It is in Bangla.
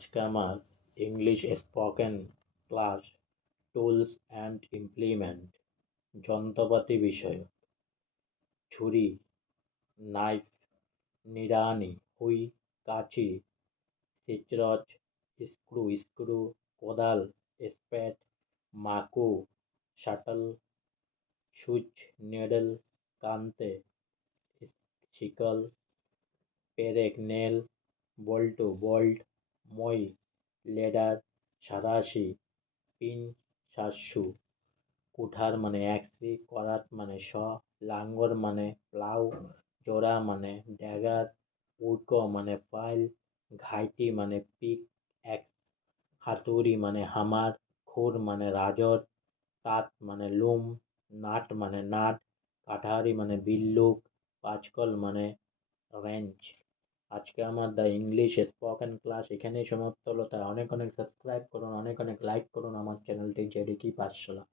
আজকে আমার English spoken class tools and implement যন্ত্রপাতি বিষয়ক। ছুরি, নাইফ, নিড়ানি, হুই, কাঁচি, সিচরচ, স্ক্রু, কোদাল, স্পেড, মাকু, শাটল, সুচ, নিডল, কান্তে, শিকল, পেরেক, নেল, বল্টু, বোল্ট, মই, লেডার, সাঁড়াশি, পিন, শাঁসু, কুঠার মানে একসি, করাত মানে শ, লাঙ্গল মানে প্লাউ, জোড়া মানে ড্যাগার, উডক মানে ফাইল, ঘাইটি মানে পিক এক্স, হাতুড়ি মানে হামার, খুর মানে রাজর, তাঁত মানে লুম, নাট মানে নাট, কাঠারি মানে বিল্লুক, পাঁচকল মানে রেঞ্চ। আজকে আমার দ্য ইংলিশ স্পোকেন ক্লাস এখানেই সমাপ্ত হলো। তাই অনেক অনেক সাবস্ক্রাইব করুন, অনেক অনেক লাইক করুন আমার চ্যানেলটি জেডিকি পাঠশালা।